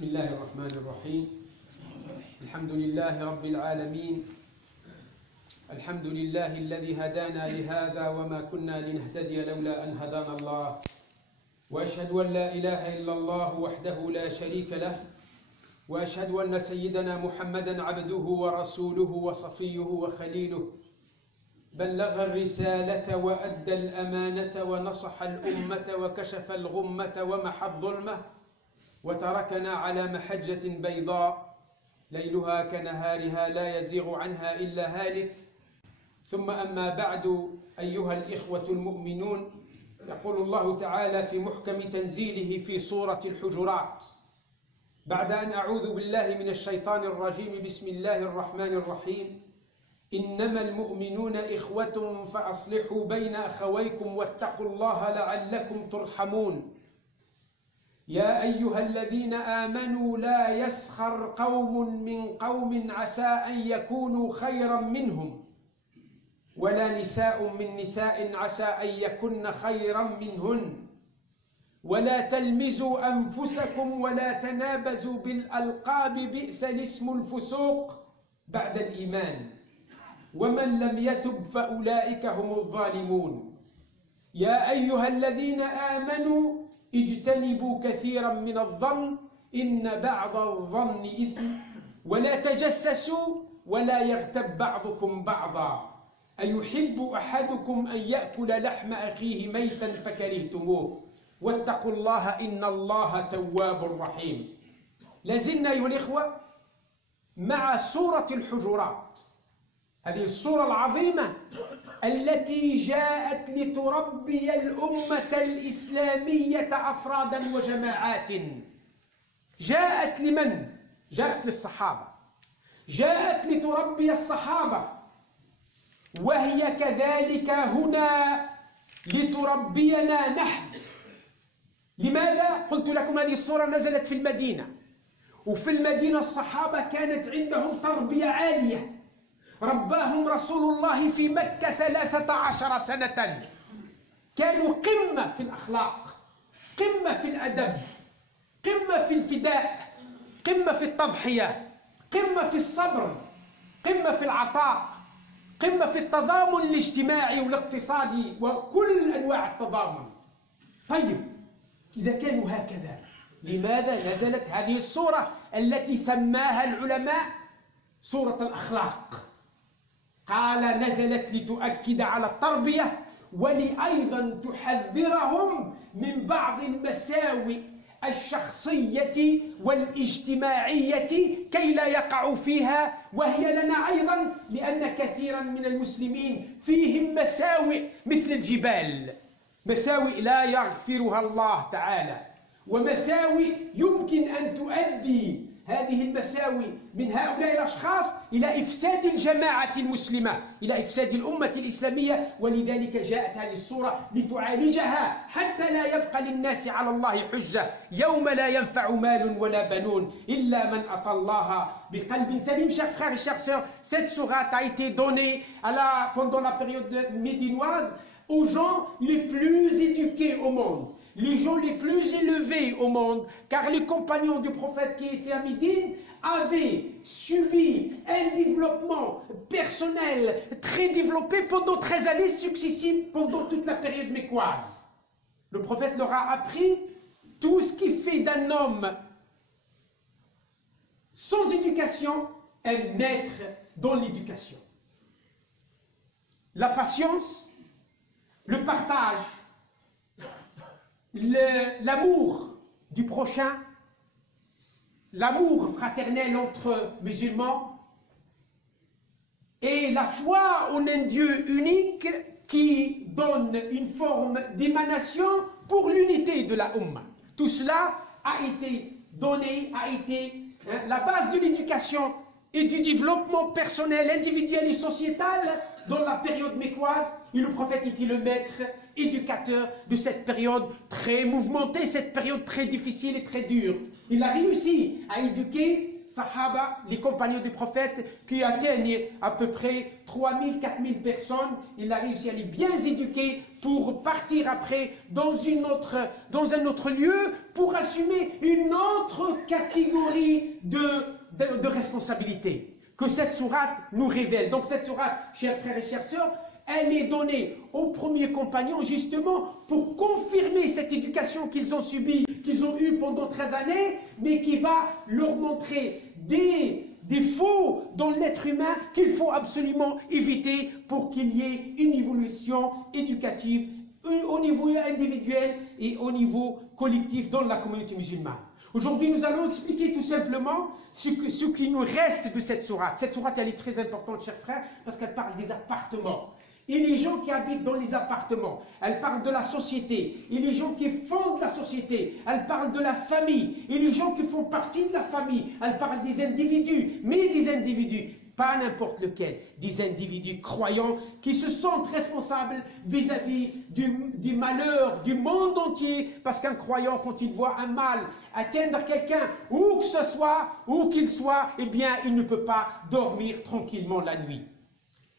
بسم الله الرحمن الرحيم. الحمد لله رب العالمين. الحمد لله الذي هدانا لهذا وما كنا لنهتدي لولا أن هدانا الله، وأشهد أن لا إله إلا الله وحده لا شريك له، وأشهد أن سيدنا محمدا عبده ورسوله وصفيه وخليله، بلغ الرسالة وأدى الأمانة ونصح الأمة وكشف الغمة ومحى الظلمة، وتركنا على محجة بيضاء ليلها كنهارها لا يزيغ عنها إلا هالك. ثم أما بعد، أيها الإخوة المؤمنون، يقول الله تعالى في محكم تنزيله في سورة الحجرات بعد أن أعوذ بالله من الشيطان الرجيم: بسم الله الرحمن الرحيم، إنما المؤمنون إخوة فأصلحوا بين أخويكم واتقوا الله لعلكم ترحمون. يا أيها الذين آمنوا لا يسخر قوم من قوم عسى أن يكونوا خيرا منهم، ولا نساء من نساء عسى أن يكن خيرا منهن، ولا تلمزوا أنفسكم ولا تنابزوا بالألقاب، بئس الاسم الفسوق بعد الإيمان، ومن لم يتب فأولئك هم الظالمون. يا أيها الذين آمنوا اجتنبوا كثيرا من الظن إن بعض الظن إثم، ولا تجسسوا ولا يغتب بعضكم بعضا، أيحب أحدكم أن يأكل لحم أخيه ميتا فكرهتموه، واتقوا الله إن الله تواب رحيم. لازلنا أيها الإخوة مع سورة الحجرات، هذه السورة العظيمة التي جاءت لتربي الأمة الإسلامية أفرادا وجماعات. جاءت لمن؟ جاءت للصحابة، جاءت لتربي الصحابة، وهي كذلك هنا لتربينا نحن. لماذا؟ قلت لكم هذه السورة نزلت في المدينة، وفي المدينة الصحابة كانت عندهم تربية عالية، رباهم رسول الله في مكة 13 سنة، كانوا قمة في الأخلاق، قمة في الأدب، قمة في الفداء، قمة في التضحية، قمة في الصبر، قمة في العطاء، قمة في التضامن الاجتماعي والاقتصادي وكل أنواع التضامن. طيب، إذا كانوا هكذا، لماذا نزلت هذه السورة التي سماها العلماء سورة الأخلاق؟ قال نزلت لتؤكد على التربية، ولأيضا تحذرهم من بعض المساوئ الشخصية والاجتماعية كي لا يقعوا فيها، وهي لنا أيضا لأن كثيرا من المسلمين فيهم مساوئ مثل الجبال، مساوئ لا يغفرها الله تعالى، ومساوئ يمكن أن تؤدي هذه المساوئ من هؤلاء الأشخاص إلى إفساد الجماعة المسلمة، إلى إفساد الأمة الإسلامية. ولذلك جاءت هذه السورة لتعالجها حتى لا يبقى للناس على الله حجة يوم لا ينفع مال ولا بنون إلا من أتى الله بقلب سليم. Chers frères et chères sœurs, cette sourate a été donnée pendant la période médinoise aux gens les plus éduqués au monde, les gens les plus élevés au monde, car les compagnons du prophète qui étaient à Médine avaient subi un développement personnel très développé pendant 13 années successives, pendant toute la période mécoise. Le prophète leur a appris tout ce qui fait d'un homme sans éducation un maître dans l'éducation. La patience, le partage, l'amour du prochain, l'amour fraternel entre musulmans et la foi en un Dieu unique qui donne une forme d'émanation pour l'unité de la Ummah. Tout cela a été donné, a été la base de l'éducation et du développement personnel, individuel et sociétal dans la période mécoise, et le prophète était le maître éducateur de cette période très mouvementée, cette période très difficile et très dure. Il a réussi à éduquer Sahaba, les compagnons du prophète, qui atteignent à peu près 3000, 4000 personnes. Il a réussi à les bien éduquer pour partir après dans un autre lieu pour assumer une autre catégorie de responsabilité que cette sourate nous révèle. Donc cette sourate, chers frères et chères sœurs, elle est donnée aux premiers compagnons justement pour confirmer cette éducation qu'ils ont subie, qu'ils ont eue pendant 13 années, mais qui va leur montrer des défauts dans l'être humain qu'il faut absolument éviter pour qu'il y ait une évolution éducative au niveau individuel et au niveau collectif dans la communauté musulmane. Aujourd'hui, nous allons expliquer tout simplement ce qui nous reste de cette sourate. Cette sourate, elle est très importante, chers frères, parce qu'elle parle des appartements. Et les gens qui habitent dans les appartements, elle parle de la société, et les gens qui fondent la société, elle parle de la famille, et les gens qui font partie de la famille, elle parle des individus, mais des individus, pas n'importe lequel, des individus croyants qui se sentent responsables vis-à-vis du malheur du monde entier, parce qu'un croyant, quand il voit un mal atteindre quelqu'un, où que ce soit, où qu'il soit, eh bien, il ne peut pas dormir tranquillement la nuit.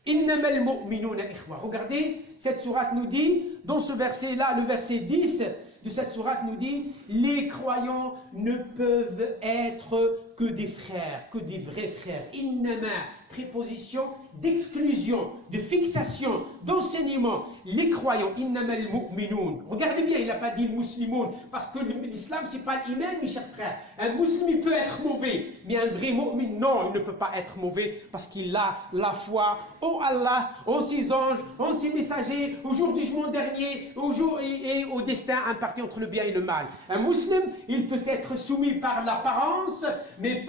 Innamal mu'minuna ikhwa. Regardez, cette sourate nous dit, dans ce verset-là, le verset 10 de cette sourate nous dit, les croyants ne peuvent être que des frères, que des vrais frères. Innama, préposition d'exclusion, de fixation, d'enseignement. Les croyants, innamal mu'minun. Regardez bien, il n'a pas dit muslimoun, parce que l'islam, c'est pas l'iman, mes chers frères. Un musulman, il peut être mauvais, mais un vrai mu'min, non, il ne peut pas être mauvais, parce qu'il a la foi en Allah, en ses anges, en ses messagers, au jour du jugement dernier, au jour et au destin imparti entre le bien et le mal. Un musulman, il peut être soumis par l'apparence, mais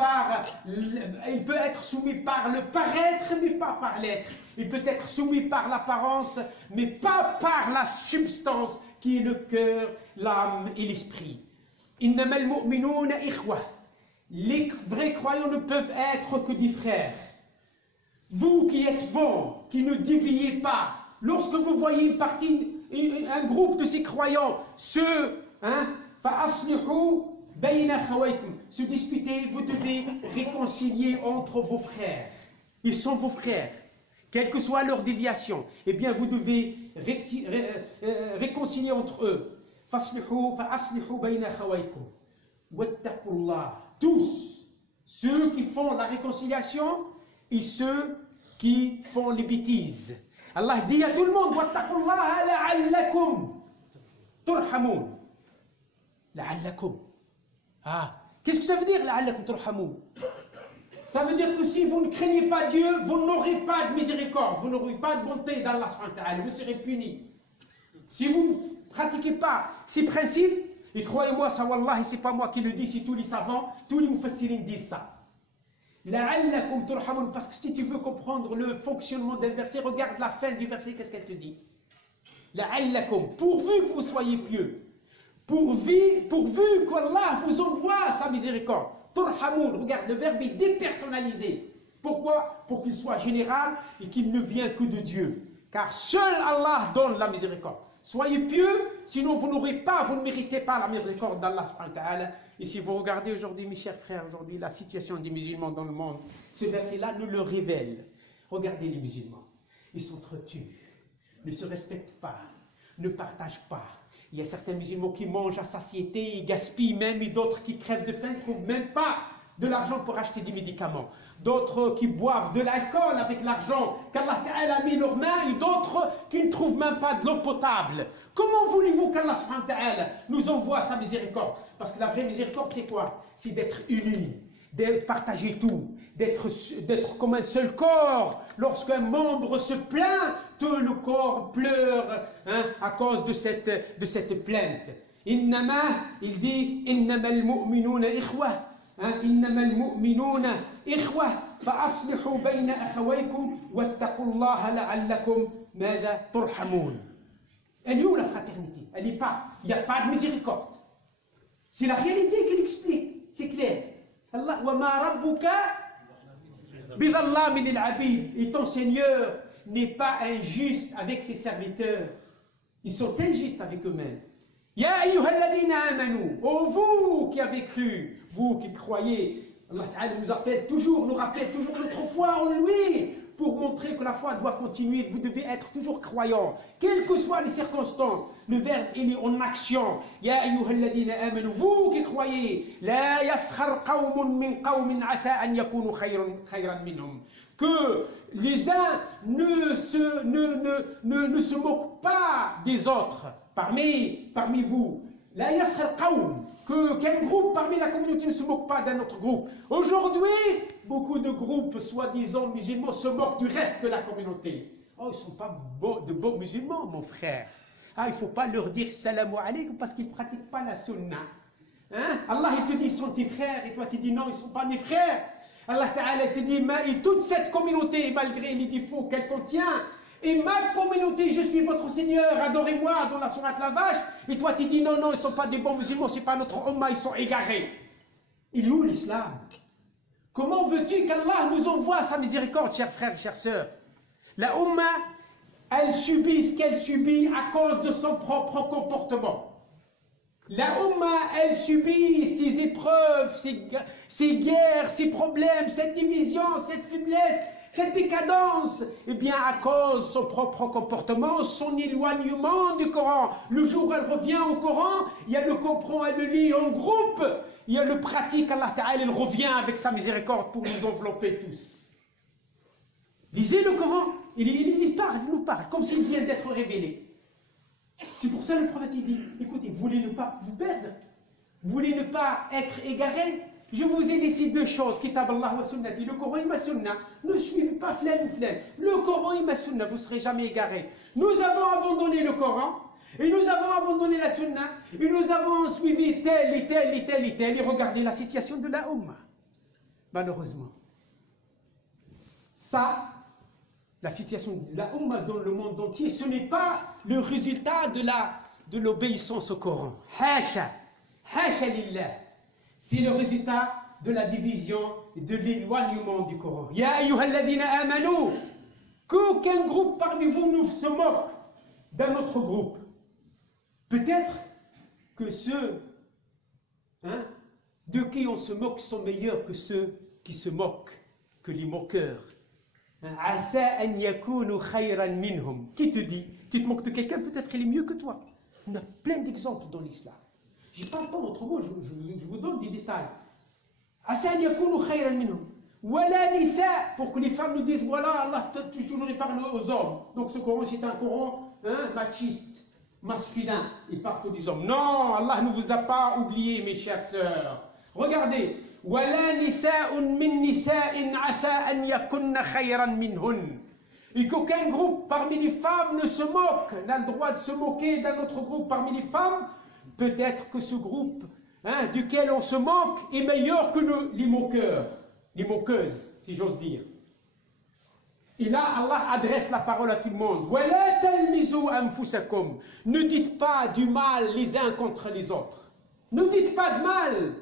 il peut être soumis par le paraître, mais pas par l'être. Il peut être soumis par l'apparence, mais pas par la substance qui est le cœur, l'âme et l'esprit. Innamal mu'minuna ikhwa. Les vrais croyants ne peuvent être que des frères. Vous qui êtes bons, qui ne déviez pas, lorsque vous voyez une partie, un groupe de ces croyants se disputer, vous devez réconcilier entre vos frères. Ils sont vos frères. Quelle que soit leur déviation, eh bien vous devez réconcilier entre eux. Tous, ceux qui font la réconciliation et ceux qui font les bêtises. Allah dit à tout le monde, wattaqullaha la'allakum turhamoun. La'allakum. Qu'est-ce que ça veut dire, la'allakum turhamoun? Ça veut dire que si vous ne craignez pas Dieu, vous n'aurez pas de miséricorde, vous n'aurez pas de bonté d'Allah, vous serez punis. Si vous ne pratiquez pas ces principes, et croyez-moi, ça wallahi, c'est pas moi qui le dis, c'est tous les savants, tous les mufassirin disent ça. La'allakum turhamoun, parce que si tu veux comprendre le fonctionnement d'un verset, regarde la fin du verset, qu'est-ce qu'elle te dit? La'allakum, pourvu que vous soyez pieux, pourvu qu'Allah vous envoie sa miséricorde. Turhamoun, regarde, le verbe est dépersonnalisé. Pourquoi? Pour qu'il soit général et qu'il ne vient que de Dieu. Car seul Allah donne la miséricorde. Soyez pieux, sinon vous ne méritez pas la miséricorde d'Allah. Et si vous regardez aujourd'hui, mes chers frères, aujourd'hui la situation des musulmans dans le monde, ce verset-là nous le révèle. Regardez les musulmans, ils s'entretuent, ne se respectent pas, ne partagent pas. Il y a certains musulmans qui mangent à satiété, ils gaspillent même, et d'autres qui crèvent de faim, ne trouvent même pas de l'argent pour acheter des médicaments. D'autres qui boivent de l'alcool avec l'argent qu'Allah a mis leurs mains, et d'autres qui ne trouvent même pas de l'eau potable. Comment voulez-vous qu'Allah nous envoie sa miséricorde? Parce que la vraie miséricorde, c'est quoi? C'est d'être unis, de partager tout, d'être comme un seul corps. Lorsqu'un membre se plaint, tout le corps pleure à cause de cette plainte. Innama, il dit, innamal mu'minuna ikhwa. Innamal mu'minuna ikhwa. Fa'aslihu bayna akhawaykum wattaqullaha la'allakum madha turhamoun. Elle est où la fraternité? Elle n'est pas. Il n'y a pas de miséricorde. C'est la réalité qu'il explique. C'est clair. Allah, wa ma rabbuka bidhallamin lil abid. Et ton Seigneur n'est pas injuste avec ses serviteurs. Ils sont injustes avec eux-mêmes. Ya ayyuhalladhina amanu. Oh vous qui avez cru, vous qui croyez Allah Ta'ala nous rappelle toujours notre foi en lui, pour montrer que la foi doit continuer. Vous devez être toujours croyant, quelles que soient les circonstances. Le verbe, il est en action. Ya ayyuhalladhina amanu, vous qui croyez, la yaskhar qawmun min qawmin asa an yakunu khayran minhum. Que les uns ne se moquent pas des autres parmi vous. La yaskhar qawm, qu'un groupe parmi la communauté ne se moque pas d'un autre groupe. Aujourd'hui, beaucoup de groupes, soi-disant musulmans, se moquent du reste de la communauté. Oh, ils ne sont pas de bons musulmans, mon frère. Ah, il ne faut pas leur dire salam alaykum parce qu'ils ne pratiquent pas la sunna. Hein? Allah, il te dit, ils sont tes frères, et toi, tu dis non, ils ne sont pas mes frères. Allah Ta'ala te dit, et toute cette communauté, malgré les défauts qu'elle contient, et ma communauté, je suis votre Seigneur, adorez-moi dans la sourate la vache. Et toi, tu dis non, non, ils ne sont pas des bons musulmans, ce n'est pas notre Ummah, ils sont égarés. Il est où l'islam? Comment veux-tu qu'Allah nous envoie sa miséricorde, chers frères, chères sœurs? La Ummah, elle subit ce qu'elle subit à cause de son propre comportement. La Ummah, elle subit ses épreuves, ses guerres, ses problèmes, cette division, cette faiblesse, cette décadence, eh bien à cause de son propre comportement, son éloignement du Coran. Le jour où elle revient au Coran, il y a le comprend, elle le lit en groupe, il y a le pratique, Allah Ta'ala, il revient avec sa miséricorde pour nous envelopper tous. Lisez le Coran, il nous parle, comme s'il vient d'être révélé. C'est pour ça que le prophète dit, écoutez, vous voulez ne pas vous perdre, vous voulez ne pas être égaré. Je vous ai laissé deux choses, Kitab Allah wa Sunnati, le Coran et ma Sunna. Ne suivez pas flaine ou flaine. Le Coran et ma Sunna, vous ne serez jamais égarés. Nous avons abandonné le Coran, et nous avons abandonné la Sunna, et nous avons suivi tel et tel et tel et tel, et regardez la situation de la Ummah. Malheureusement. Ça, la situation de la Ummah dans le monde entier, ce n'est pas le résultat de l'obéissance au Coran. Hasha, hasha lillah. C'est le résultat de la division et de l'éloignement du Coran. Ya ayyuhalladhina amanu, qu'aucun groupe parmi vous nous se moque d'un autre groupe. Peut-être que ceux de qui on se moque sont meilleurs que ceux qui se moquent, que les moqueurs. Asa an yakunu khayran minhum. Qui te dit? Tu te moques de quelqu'un, peut-être qu'il est mieux que toi. On a plein d'exemples dans l'islam. Je n'ai pas le temps autrement, je vous donne des détails. Asa an yakunu khayran minhum. Wala nisa, pour que les femmes nous disent, voilà, Allah toujours il parle aux hommes. Donc ce Coran, c'est un Coran machiste, masculin. Il parle que des hommes. Non, Allah ne vous a pas oublié, mes chères sœurs. Regardez. وَلَا نِسَاءٌ مِّن نِسَاءٍ عَسَىٰ أَن يَكُنَّ خَيْرًا مِّنْهُنَّ. Et qu'aucun groupe parmi les femmes ne se moque, n'a le droit de se moquer d'un autre groupe parmi les femmes. Peut-être que ce groupe duquel on se moque est meilleur que les moqueurs, les moqueuses, si j'ose dire. Et là, Allah adresse la parole à tout le monde. وَلَا تَلْمِزُوا أَنفُسَكُمْ. Ne dites pas du mal les uns contre les autres. Ne dites pas de mal.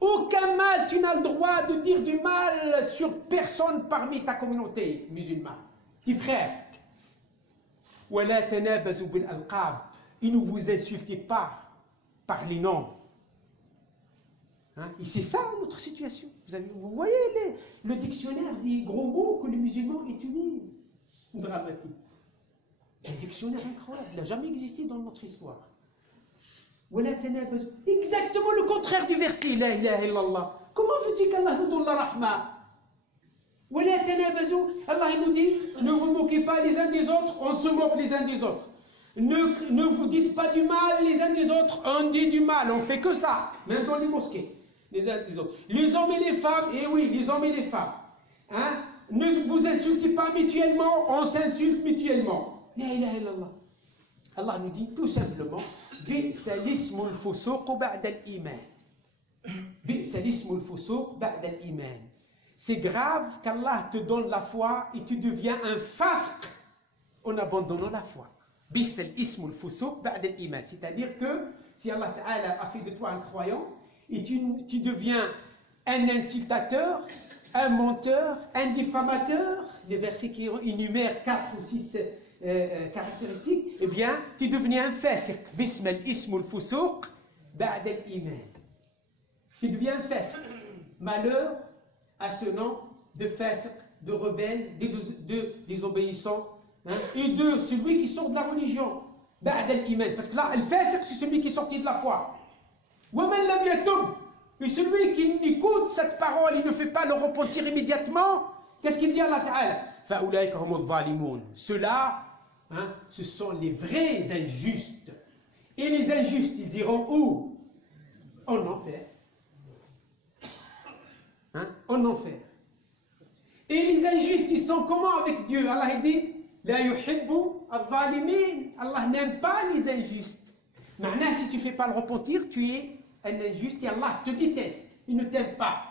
Aucun mal, tu n'as le droit de dire du mal sur personne parmi ta communauté musulmane, tes frères. وَلَا تَنَابَزُوا بِالْأَلْقَابِ. Et ne vous insultez pas par les noms. Et c'est ça notre situation. Vous voyez le dictionnaire des gros mots que les musulmans utilisent. Dramatique. Un dictionnaire incroyable, il n'a jamais existé dans notre histoire. Exactement le contraire du verset. La ilaha illallah. Comment veux-tu qu'Allah nous donne la rahma? Allah nous dit, ne vous moquez pas les uns des autres, on se moque les uns des autres. Ne vous dites pas du mal les uns des autres, on dit du mal, on fait que ça, même dans les mosquées, les uns des autres. Les hommes et les femmes, et oui, les hommes et les femmes. Ne vous insultez pas mutuellement, on s'insulte mutuellement. La ilaha illallah. Allah nous dit tout simplement, بئس الاسم الفسوق بعد الإيمان. بئس الاسم الفسوق بعد الإيمان. C'est grave qu'Allah te donne la foi et tu deviens un fasq en abandonnant la foi. بئس الاسم الفسوق بعد الإيمان. C'est-à-dire que si Allah Ta'ala a fait de toi un croyant et tu deviens un insultateur, un menteur, un diffamateur, les versets qui énumèrent 4 ou 6 caractéristiques, eh bien, tu deviens un fasiq. Bismil ismul fusouq ba'da al-iman. Tu deviens un fasiq. malheur à ce nom de fasiq, de rebelle, de désobéissant, hein, et de celui qui sort de la religion. Ba'd al-iman. Parce que là, le fasiq, c'est celui qui est sorti de la foi. Wa man lam yatub. Et celui qui écoute cette parole, il ne fait pas le repentir immédiatement, qu'est-ce qu'il dit Allah Ta'ala? Fa'ulaika humu zalimun. Ceux-là, hein, ce sont les vrais injustes. Et les injustes, ils iront où? En enfer. Hein? En enfer. Et les injustes, ils sont comment avec Dieu? Allah dit La yuhibbu al-zalimin. Allah n'aime pas les injustes. Maintenant, si tu ne fais pas le repentir, tu es un injuste et Allah te déteste. Il ne t'aime pas.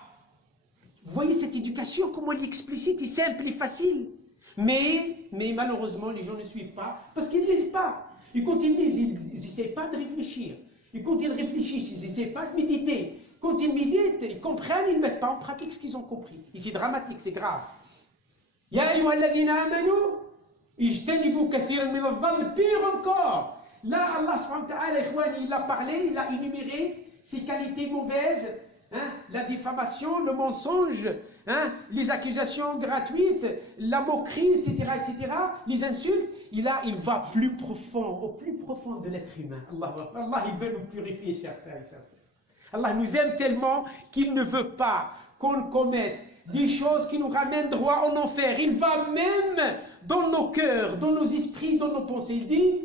Vous voyez cette éducation, comment elle est explicite, et simple et facile. Mais malheureusement, les gens ne suivent pas parce qu'ils ne lisent pas. Et quand ils lisent, ils n'essaient pas de réfléchir. Et quand ils réfléchissent, ils n'essaient pas de méditer. Quand ils méditent, ils comprennent, ils ne mettent pas en pratique ce qu'ils ont compris. Et c'est dramatique, c'est grave. Ya ayyuhalladhina amanu, ijtanibu kathiran min adh-dhann. Pire encore. Là, Allah subhanahu wa ta'ala, il a parlé, il a énuméré ses qualités mauvaises, hein, la diffamation, le mensonge, hein, les accusations gratuites, la moquerie, etc., les insultes. Il va plus profond, au plus profond de l'être humain. Allah, il veut nous purifier, chers frères et chers frères. Allah nous aime tellement qu'il ne veut pas qu'on commette des choses qui nous ramènent droit en enfer. Il va même dans nos cœurs, dans nos esprits, dans nos pensées. Il dit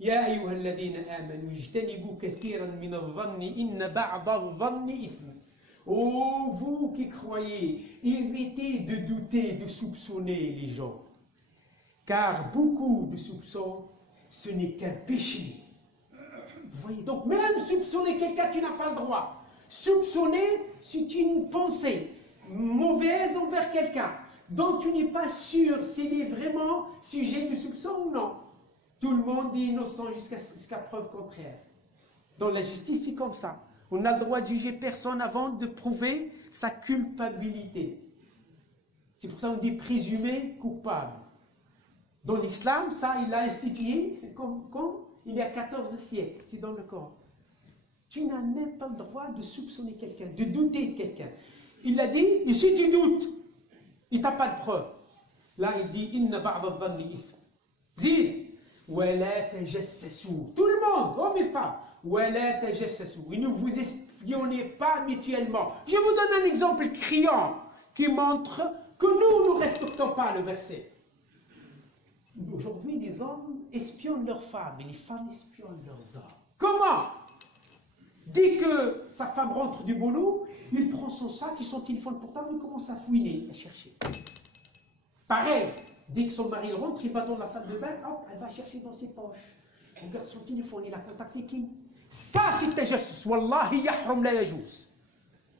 Ya ayyuhalladhina amanu ijtanibu kathiran min adh-dhanni inna ba'da adh-dhanni ithm. Oh, vous qui croyez, évitez de douter, de soupçonner les gens. Car beaucoup de soupçons, ce n'est qu'un péché. Vous voyez, donc même soupçonner quelqu'un, tu n'as pas le droit. Soupçonner, c'est une pensée mauvaise envers quelqu'un, dont tu n'es pas sûr s'il est vraiment sujet de soupçon ou non. Tout le monde est innocent jusqu'à preuve contraire. Dans la justice, c'est comme ça. On n'a le droit de juger personne avant de prouver sa culpabilité. C'est pour ça qu'on dit présumé coupable. Dans l'islam, ça, il l'a institué comme il y a 14 siècles. C'est dans le Coran. Tu n'as même pas le droit de soupçonner quelqu'un, de douter de quelqu'un. Il l'a dit, et si tu doutes, il t'a pas de preuve. Là, il dit, Inna ba'da dhanni ithm. Zid. وَلَا تَجَسَّسُوا. Tout le monde, hommes et femmes. وَلَا تَجَسَّسُوا. Et ne vous espionnez pas mutuellement. Je vous donne un exemple criant qui montre que nous ne respectons pas le verset. Aujourd'hui, les hommes espionnent leurs femmes et les femmes espionnent leurs hommes. Comment? Dès que sa femme rentre du boulot, il prend son sac et son téléphone portable et commence à fouiner, à chercher. Pareil. Dès que son mari rentre, il va dans la salle de bain, hop, elle va chercher dans ses poches. Regarde son téléphone, il a contacté qui? Ça, c'est tajassus. Wallahi yahrum la yajouz.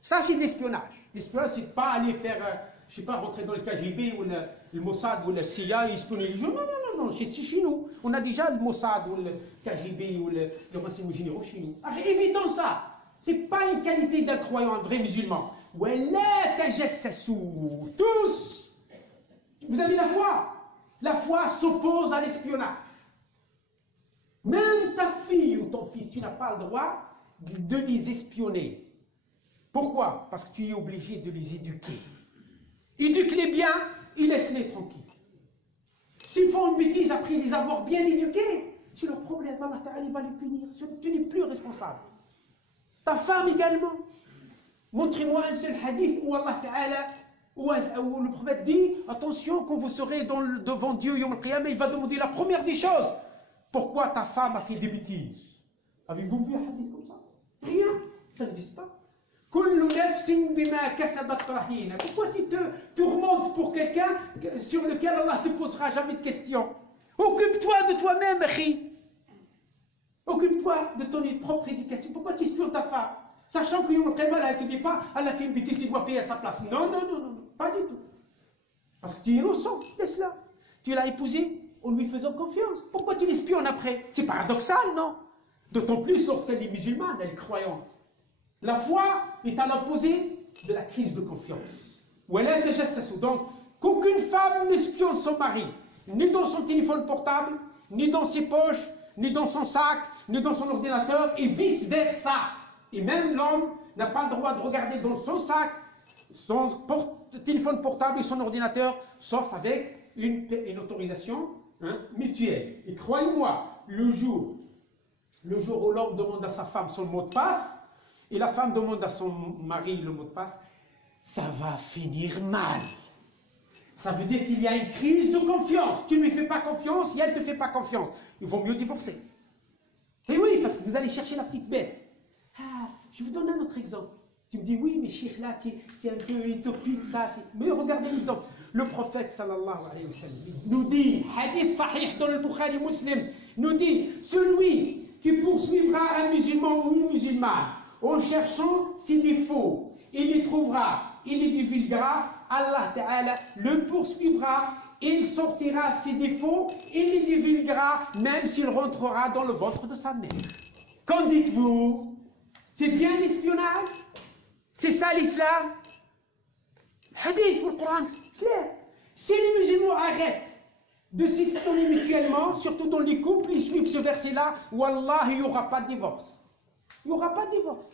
Ça, c'est de l'espionnage. L'espionnage, c'est pas aller faire, je sais pas, rentrer dans le KGB ou le Mossad ou le CIA et espionner les gens. Non, c'est chez nous. On a déjà le Mossad ou le KGB ou le renseignement généraux chez nous. Alors, évitons ça. C'est pas une qualité d'un croyant, un vrai musulman. Wala tajassasu. Tous. Vous avez la foi. La foi s'oppose à l'espionnage. Même ta fille ou ton fils, tu n'as pas le droit de les espionner. Pourquoi? Parce que tu es obligé de les éduquer. Éduque-les bien et laisse-les tranquilles. S'ils font une bêtise après les avoir bien éduqués, c'est leur problème. Allah Ta'ala va les punir. Tu n'es plus responsable. Ta femme également. Montrez-moi un seul hadith où Allah Ta'ala, où le prophète dit, attention, quand vous serez devant Dieu, Yom al-Qiyamah, il va demander la première des choses. Pourquoi ta femme a fait des bêtises? Avez-vous vu un hadith comme ça? Rien, ça n'existe pas. Pourquoi tu te tourmentes pour quelqu'un sur lequel Allah ne te posera jamais de questions? Occupe-toi de toi-même, Ri. Occupe-toi de ton propre éducation. Pourquoi tu espionnes ta femme? Sachant que Yom al-Qiyamah, elle ne te dit pas, elle a fait une bêtise, tu dois payer à sa place. Non, pas du tout. Parce que tu es innocent, laisse-la. Tu l'as épousée en lui faisant confiance. Pourquoi tu l'espionnes après? C'est paradoxal, non? D'autant plus lorsqu'elle est musulmane, elle est croyante. La foi est à l'opposé de la crise de confiance. Donc, qu'aucune femme n'espionne son mari, ni dans son téléphone portable, ni dans ses poches, ni dans son sac, ni dans son ordinateur, et vice-versa. Et même l'homme n'a pas le droit de regarder dans son sac, son téléphone portable et son ordinateur, sauf avec une autorisation mutuelle. Et croyez-moi, le jour où l'homme demande à sa femme son mot de passe, et la femme demande à son mari le mot de passe, ça va finir mal. Ça veut dire qu'il y a une crise de confiance. Tu ne lui fais pas confiance et elle ne te fait pas confiance. Il vaut mieux divorcer. Et oui, parce que vous allez chercher la petite bête. Ah, je vous donne un autre exemple. Tu me dis, oui, mais Cheikh, là, c'est un peu utopique, ça. Mais regardez l'exemple. Le prophète, sallallahu alayhi wa sallam, nous dit, hadith sahih dans le Bukhari Muslim, nous dit, celui qui poursuivra un musulman ou une musulmane en cherchant ses défauts, il les trouvera, il les divulguera, Allah Ta'ala le poursuivra, il sortira ses défauts, il les divulguera, même s'il rentrera dans le ventre de sa mère. Qu'en dites-vous? C'est bien l'espionnage? C'est ça l'islam? Hadith pour le Coran, clair. Si les musulmans arrêtent de s'espionner mutuellement, surtout dans les couples, ils suivent ce verset-là, Wallah, il n'y aura pas de divorce. Il n'y aura pas de divorce.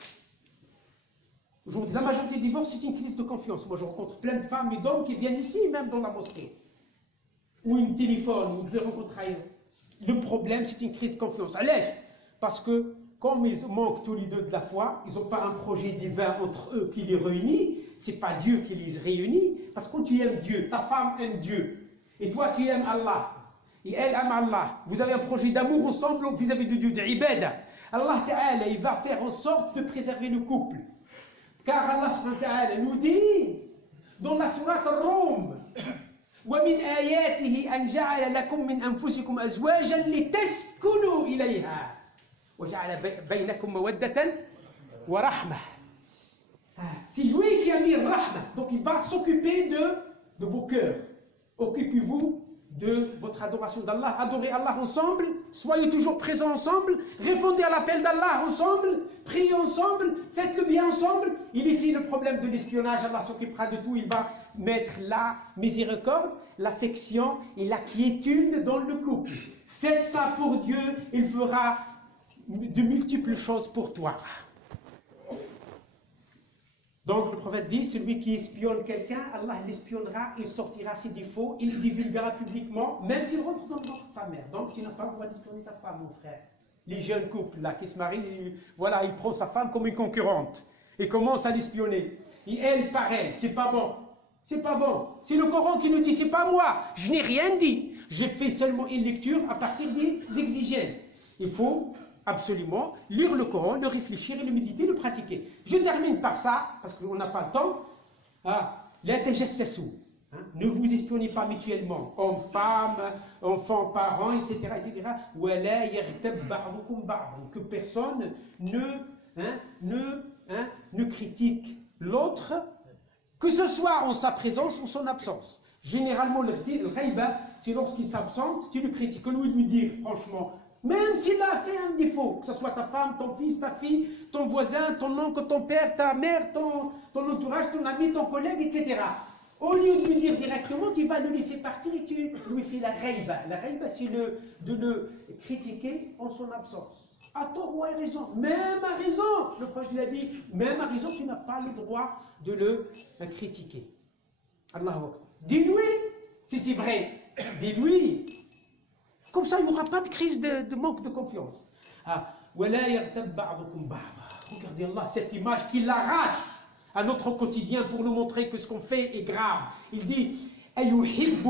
Aujourd'hui, la majorité des divorces, c'est une crise de confiance. Moi, je rencontre plein de femmes et d'hommes qui viennent ici, même dans la mosquée. Ou ils me téléphonent, ou je les rencontre ailleurs. Le problème, c'est une crise de confiance. Allez, parce que, comme ils manquent tous les deux de la foi, ils n'ont pas un projet divin entre eux qui les réunit, c'est pas Dieu qui les réunit, parce que quand tu aimes Dieu, ta femme aime Dieu, et toi tu aimes Allah, et elle aime Allah, vous avez un projet d'amour ensemble vis-à-vis de Dieu, d'ibada. Allah Ta'ala, il va faire en sorte de préserver le couple. Car Allah subhanahu wa ta'ala nous dit dans la sourate Ar-Rum, وَمِنْ آيَاتِهِ أَنْ جَعَلَ لَكُم مِّنْ أَنفُسِكُمْ أَزْوَاجًا لِتَسْكُنُوا إِلَيْهَا وَجَعَلَ بَيْنَكُمْ مَوَدَّةً وَرَحْمَةً. C'est lui qui a mis Rahma, donc il va s'occuper de vos cœurs. Occupez-vous de votre adoration d'Allah, adorez Allah ensemble, soyez toujours présents ensemble, répondez à l'appel d'Allah ensemble, priez ensemble, faites le bien ensemble. Il est ici le problème de l'espionnage, Allah s'occupera de tout, il va mettre la miséricorde, l'affection et la quiétude dans le couple. Faites ça pour Dieu, il fera de multiples choses pour toi. Donc le prophète dit, celui qui espionne quelqu'un, Allah l'espionnera, il sortira ses défauts, il le divulguera publiquement, même s'il rentre dans le ventre de sa mère. Donc tu n'as pas le droit d'espionner ta femme, mon frère. Les jeunes couples là qui se marient, voilà, il prend sa femme comme une concurrente et commence à l'espionner. Et elle, pareil, c'est pas bon. C'est pas bon. C'est le Coran qui nous dit, c'est pas moi, je n'ai rien dit. J'ai fait seulement une lecture à partir des exégèses. Il faut absolument lire le Coran, le réfléchir, le méditer, le pratiquer. Je termine par ça, parce qu'on n'a pas le temps. La tajassasu. Ne vous espionnez pas mutuellement, homme, femme, enfant, parents, etc. etc. Que personne ne critique l'autre, que ce soit en sa présence ou son absence. Généralement, le ghaiba, c'est lorsqu'il s'absente, tu le critiques. Que lui dire, franchement, même s'il a fait un défaut, que ce soit ta femme, ton fils, ta fille, ton voisin, ton oncle, ton père, ta mère, ton entourage, ton ami, ton collègue, etc. Au lieu de lui dire directement, tu vas le laisser partir et tu lui fais la ghaiba. La ghaiba, c'est de le critiquer en son absence. À tort ou à raison, même à raison. Le prophète a dit, même à raison, tu n'as pas le droit de le critiquer. Allahu Akbar. Dis-lui, si c'est vrai, dis-lui. Comme ça, il n'y aura pas de crise de manque de confiance. Regardez Allah, cette image qui l'arrache à notre quotidien pour nous montrer que ce qu'on fait est grave. Il dit أَيُحِبُّ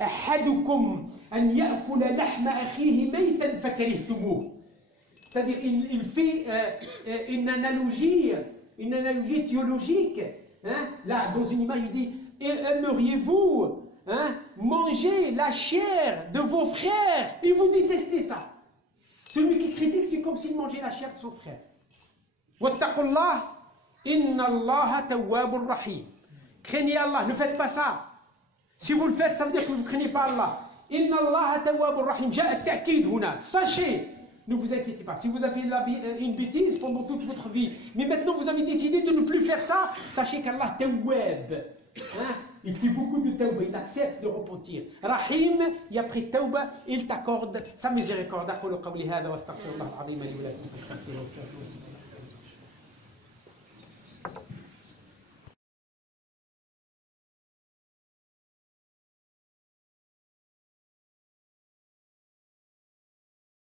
أَحَدُكُمْ أَنْ يَأْكُلَ لَحْمَ أَخِيهِ مَيْتًا فَكَرِهْتُمُوهُ. C'est-à-dire, il fait une analogie théologique. Là, dans une image, il dit aimeriez-vous manger la chair de vos frères et vous détestez ça? Celui qui critique, c'est comme s'il mangeait la chair de son frère. Wattaqullah, inna Allah tawwabur rahim. Craignez Allah, ne faites pas ça. Si vous le faites, ça veut dire que vous ne craignez pas Allah. Inna Allah tawwabur rahim. Jaa at-ta'kid huna. Sachez, ne vous inquiétez pas. Si vous avez une bêtise pendant toute votre vie, mais maintenant vous avez décidé de ne plus faire ça, sachez qu'Allah tawwab. Il fait beaucoup de tawbah, il accepte de repentir. Rahim, et après tawbah, il t'accorde sa miséricorde.